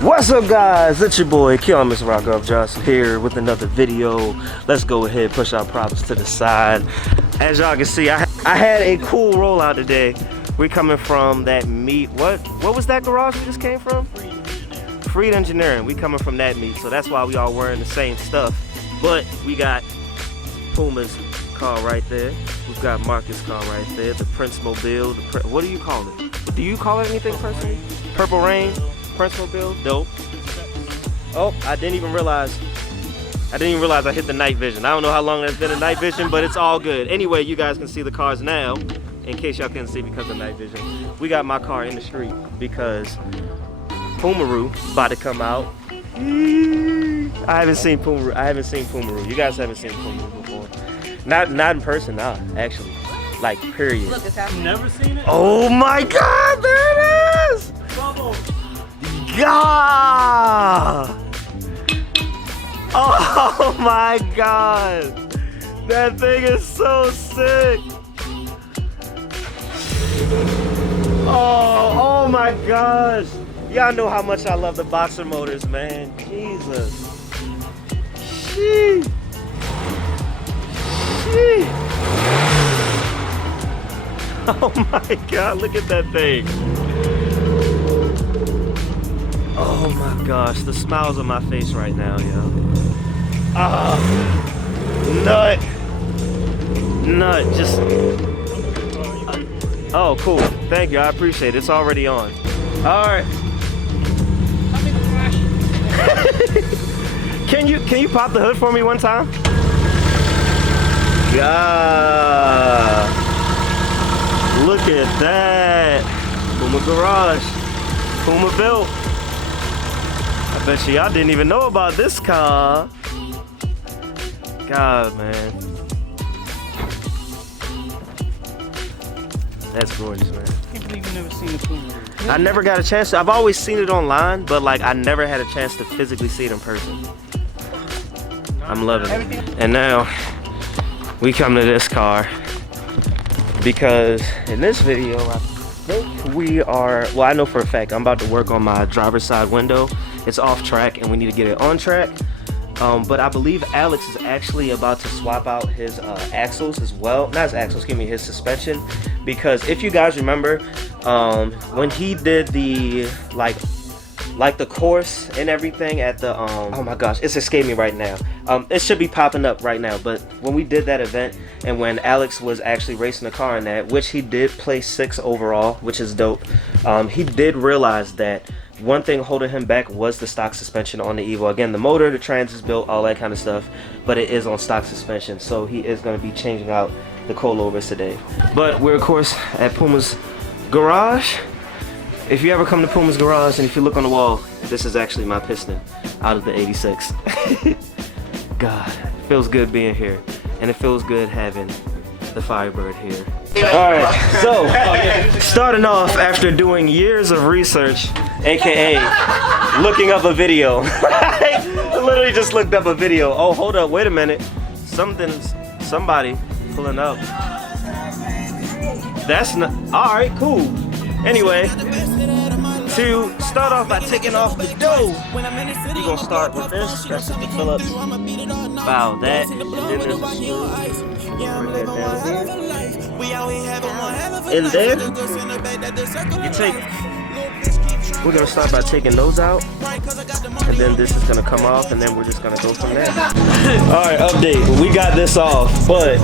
What's up, guys? It's your boy mr.rockoff Johnson here with another video. Let's go ahead, push our props to the side. As y'all can see, I had a cool rollout today. We're coming from that meet. What was that garage we just came from? Freed Engineering. We coming from that meet, so that's why we all wearing the same stuff. But we got Puma's car right there. We've got Marcus' car right there. The Prince Mobile. What do you call it? Do you call it anything personally? Purple Rain. Prince Mobile, dope. Oh, I didn't even realize I hit the night vision. I don't know how long that's been a night vision, but it's all good. Anyway, you guys can see the cars now, in case y'all couldn't see because of night vision. We got my car in the street because Pumaroo about to come out. I haven't seen Pumaroo. You guys haven't seen Pumaroo before. Not in person, nah, actually. Like, period. Look, it's happening. Never seen it? Oh my God, there it is! Bubble. God! Oh my God! That thing is so sick! Oh my gosh! Y'all know how much I love the boxer motors, man. Jesus. Sheesh. Sheesh. Oh my God, look at that thing. Oh my gosh, the smiles on my face right now, yo. Ah, nut, just. Oh, cool. Thank you, I appreciate it. It's already on. All right. Can you pop the hood for me one time? God, look at that. Puma garage, Puma built. I bet you y'all didn't even know about this car. God, man. That's gorgeous, man. I can't believe you've never seen the Puma. I never got a chance to. I've always seen it online, but like I never had a chance to physically see it in person. I'm loving it. And now we come to this car because in this video, I think we are, well, I know for a fact I'm about to work on my driver's side window. It's off track and we need to get it on track. But I believe Alex is actually about to swap out his axles as well. Not his axles, excuse me, his suspension. Because if you guys remember, when he did the like the course and everything at the oh my gosh, it's escaping me right now. It should be popping up right now, but when we did that event and when Alex was actually racing the car in that, which he did place 6 overall, which is dope, he did realize that one thing holding him back was the stock suspension on the Evo. Again, the motor, the trans is built, all that kind of stuff, but it is on stock suspension, so he is going to be changing out the coilovers today. But we're of course at Puma's garage. If you ever come to Puma's garage and if you look on the wall, this is actually my piston out of the 86. God, it feels good being here, and it feels good having the Firebird here. Alright, so starting off after doing years of research, aka looking up a video. I literally just looked up a video. Oh, hold up, wait a minute. Somebody pulling up. That's not, alright, cool. Anyway, to start off by taking off the dough, we're gonna start with this. That's just the Phillips. Bow that, and then there's a screw. Bring that down here. And then you take. We're gonna start by taking those out, and then this is gonna come off, and then we're just gonna go from there. All right, update. We got this off, but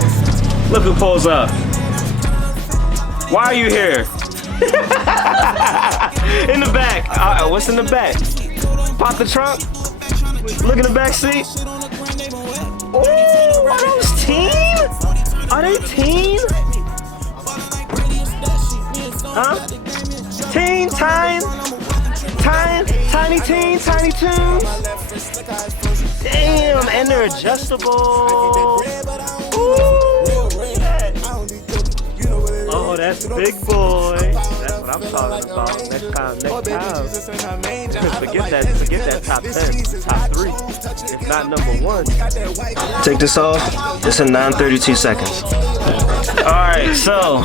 look who pulls up. Why are you here? In the back. What's in the back? Pop the trunk. Look in the back seat. Oh, are those Tein? Are they Tein? Huh? Tein, Tiny Tein, Tiny Toons. And they're adjustable. Ooh. Oh, that's big boy. That's what I'm talking about. Next time. Forget that top 10, top 3. If not number 1. Take this off. It's in 9:32 seconds. Alright, so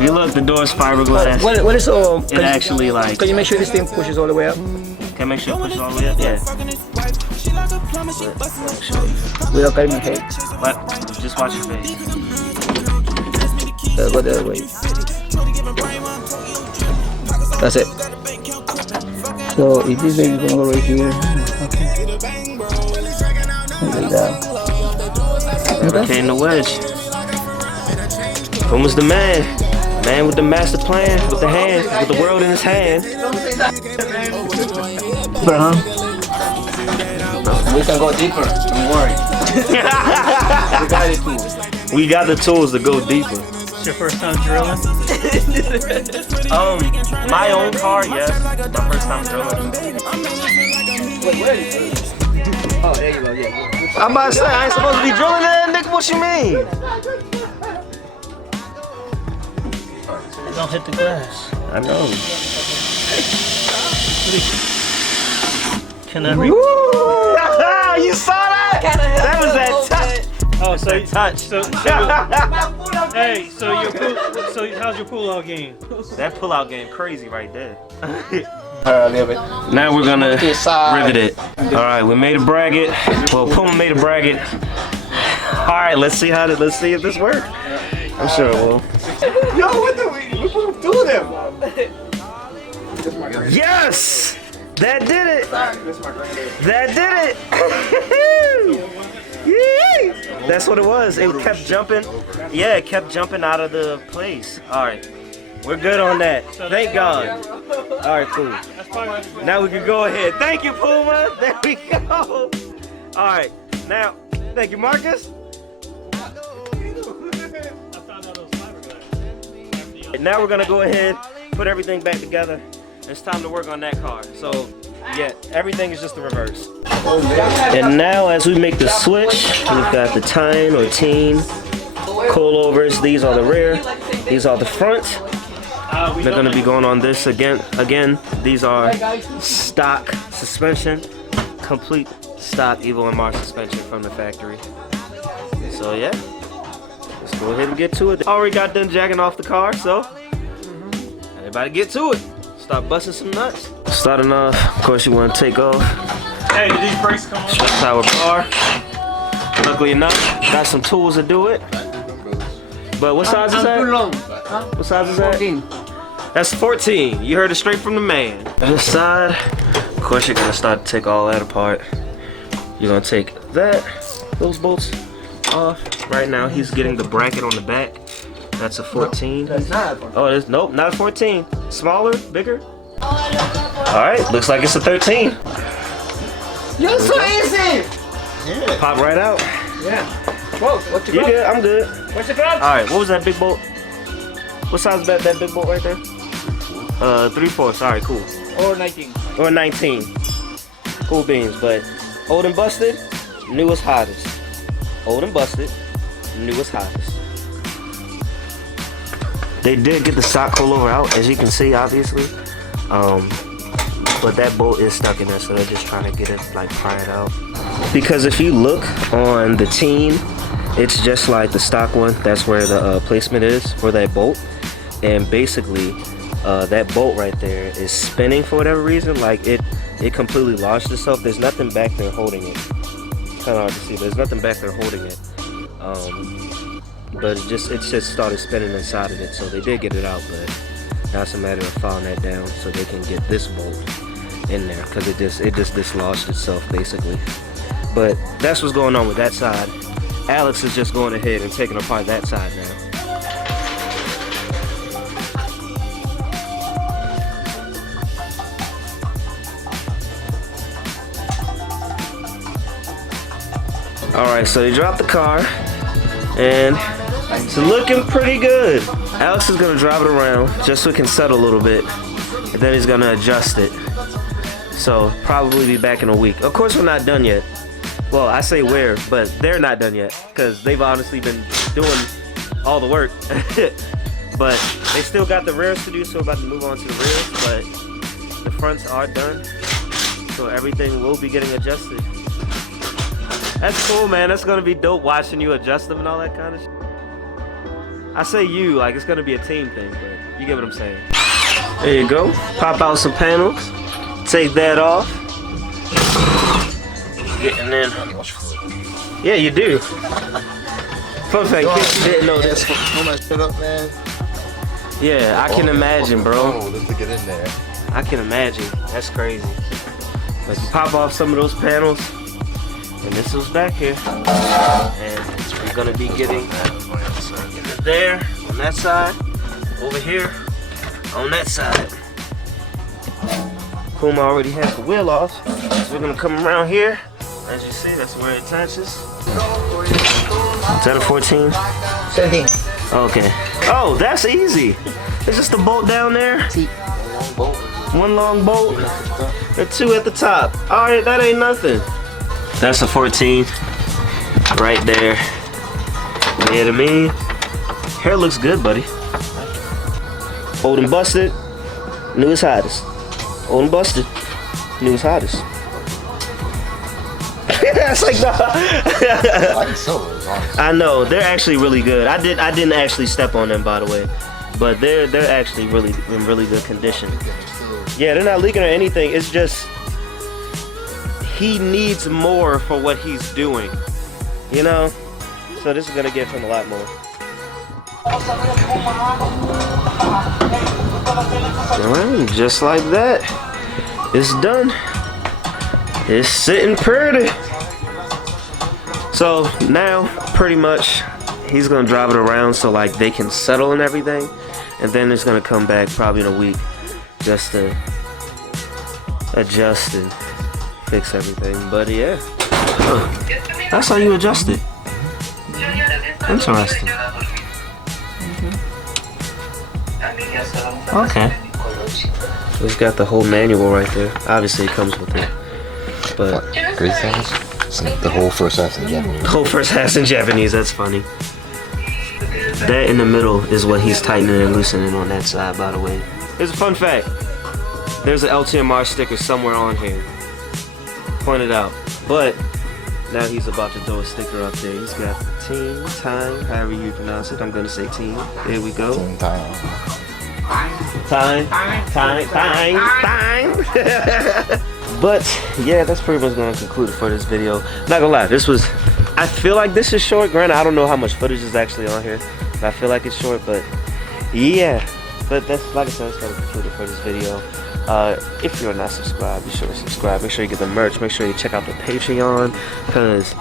you look, the door's fiberglass. What is it actually like? Can you make sure this thing pushes all the way up? Can I make sure it pushes all the way up? Yeah. Without cutting my head. But just watch your face. Go the other way. That's it. So if this baby's gonna go right here, okay. Like that. Okay, in the wedge. Puma's the man. Man with the master plan, with the hand, with the world in his hand. We can go deeper. Don't worry. We got the tools to go deeper. Your first time drilling? My own car, yes. My first time drilling. Oh, there you go, yeah. I'm about to say, I ain't supposed to be drilling that, nigga. What you mean? Don't hit the glass. I know. Can I read? You saw that? That was that touch. Oh, so you touch. Hey, so how's your pull-out game? That pull-out game crazy right there. A little bit. Now we're gonna rivet it. All right, we made a bracket. Well, Puma made a bracket. All right, let's see if this works. I'm sure it will. Yo, what do we do them? Yes, that did it. That did it. Yay! That's what it was. It kept jumping. Yeah, it kept jumping out of the place. All right, we're good on that. Thank God. All right, cool. Now we can go ahead. Thank you, Puma. There we go. All right, now, thank you, Marcus. Now we're gonna go ahead, put everything back together. It's time to work on that car. So, yeah, everything is just the reverse. And now as we make the switch, we've got the Tein or Tein Coilovers. These are the rear, these are the front. They're gonna be going on this again. These are stock suspension, complete stock LTMR suspension from the factory. So yeah, let's go ahead and get to it. Already got done jacking off the car, so everybody get to it. Start busting some nuts. Starting off, of course you want to take off. Hey, did these brakes come on? Strip power bar. Luckily enough, got some tools to do it. But what size is that? What size is that? 14. That's 14. You heard it straight from the man. This side, of course you're gonna start to take all that apart. You're gonna take those bolts off. Right now he's getting the bracket on the back. That's a 14. Oh, nope, not a 14. Smaller, bigger. All right, looks like it's a 13. You're so easy. Yeah. Pop right out. Yeah. Whoa, what you You got? good? I'm good. What's your gun? All right, what was that big bolt? What size is that big bolt right there? 3/4. All right, cool. Or 19. Or 19. Cool beans, but old and busted, newest hottest. Old and busted, newest hottest. They did get the stock coilover out, as you can see, obviously. But that bolt is stuck in there, so they're just trying to get it, like, pry it out. Because if you look on the Tein, it's just like the stock one. That's where the placement is for that bolt. And basically, that bolt right there is spinning for whatever reason. Like, it completely launched itself. There's nothing back there holding it. Kind of hard to see. There's nothing back there holding it. But it just started spinning inside of it. So they did get it out, but now it's a matter of filing that down so they can get this bolt in there, because it just dislodged itself basically. But that's what's going on with that side. Alex is just going ahead and taking apart that side now. Alright, so they dropped the car and it's looking pretty good. Alex is gonna drive it around just so it can settle a little bit, and then he's gonna adjust it. So probably be back in a week. Of course we're not done yet. Well, I say wear, but they're not done yet because they've honestly been doing all the work. But they still got the rears to do, so we're about to move on to the rears. But the fronts are done, so everything will be getting adjusted. That's cool, man. That's gonna be dope watching you adjust them and all that kind of shit. I say you, like it's gonna be a team thing, but you get what I'm saying. There you go. Pop out some panels. Take that off. Getting in. Yeah, you do. Fun fact, kids didn't know this. Shut up, man. Yeah, I can imagine, bro. Just to get in there. I can imagine. That's crazy. But you pop off some of those panels, and this was back here. And we're gonna be getting there on that side, over here on that side. Puma already has the wheel off, so we're gonna come around here. As you see, that's where it attaches. Is that a 14? 17. Okay. Oh, that's easy. It's just a bolt down there. One long bolt. And two at the top. Alright, that ain't nothing. That's a 14. Right there. Yeah, to me. Hair looks good, buddy. Old and busted. New is hottest. Old and busted. New is hottest. That's like no. I know they're actually really good. I didn't actually step on them, by the way, but they're actually really in really good condition. Yeah, they're not leaking or anything. It's just he needs more for what he's doing, you know. So this is gonna give him a lot more. Alright, just like that, it's done. It's sitting pretty. So now, pretty much, he's gonna drive it around so like they can settle and everything, and then it's gonna come back probably in a week just to adjust and fix everything. But yeah, that's how you adjust it. Interesting. Okay. It's got the whole manual right there. Obviously, it comes with it. But the whole first half in Japanese. The whole first half in Japanese. That's funny. That in the middle is what he's tightening and loosening on that side, by the way. Here's a fun fact. There's an LTMR sticker somewhere on here. Pointed out. But now he's about to throw a sticker up there. He's got Tein, however you pronounce it. I'm gonna say Tein. There we go. Tein. But yeah, that's pretty much gonna conclude it for this video. Not gonna lie, I feel like this is short. Granted, I don't know how much footage is actually on here, but I feel like it's short. But yeah, but that's, like I said, that's gonna conclude it for this video. If you're not subscribed, be sure to subscribe. Make sure you get the merch. Make sure you check out the Patreon, because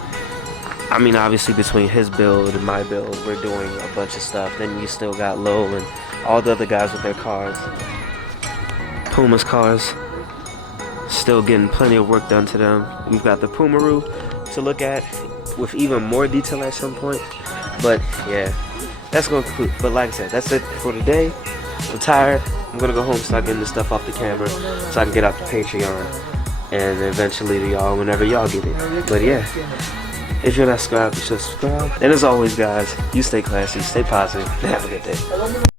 I mean, obviously between his build and my build, we're doing a bunch of stuff. Then you still got Low and all the other guys with their cars, Puma's cars. Still getting plenty of work done to them. We've got the Pumaroo to look at with even more detail at some point. But yeah, that's gonna conclude. But like I said, that's it for today. I'm tired. I'm gonna go home, start getting this stuff off the camera so I can get out the Patreon and eventually to y'all whenever y'all get it. But yeah, if you're not subscribed, you should subscribe. And as always, guys, you stay classy, stay positive, and have a good day.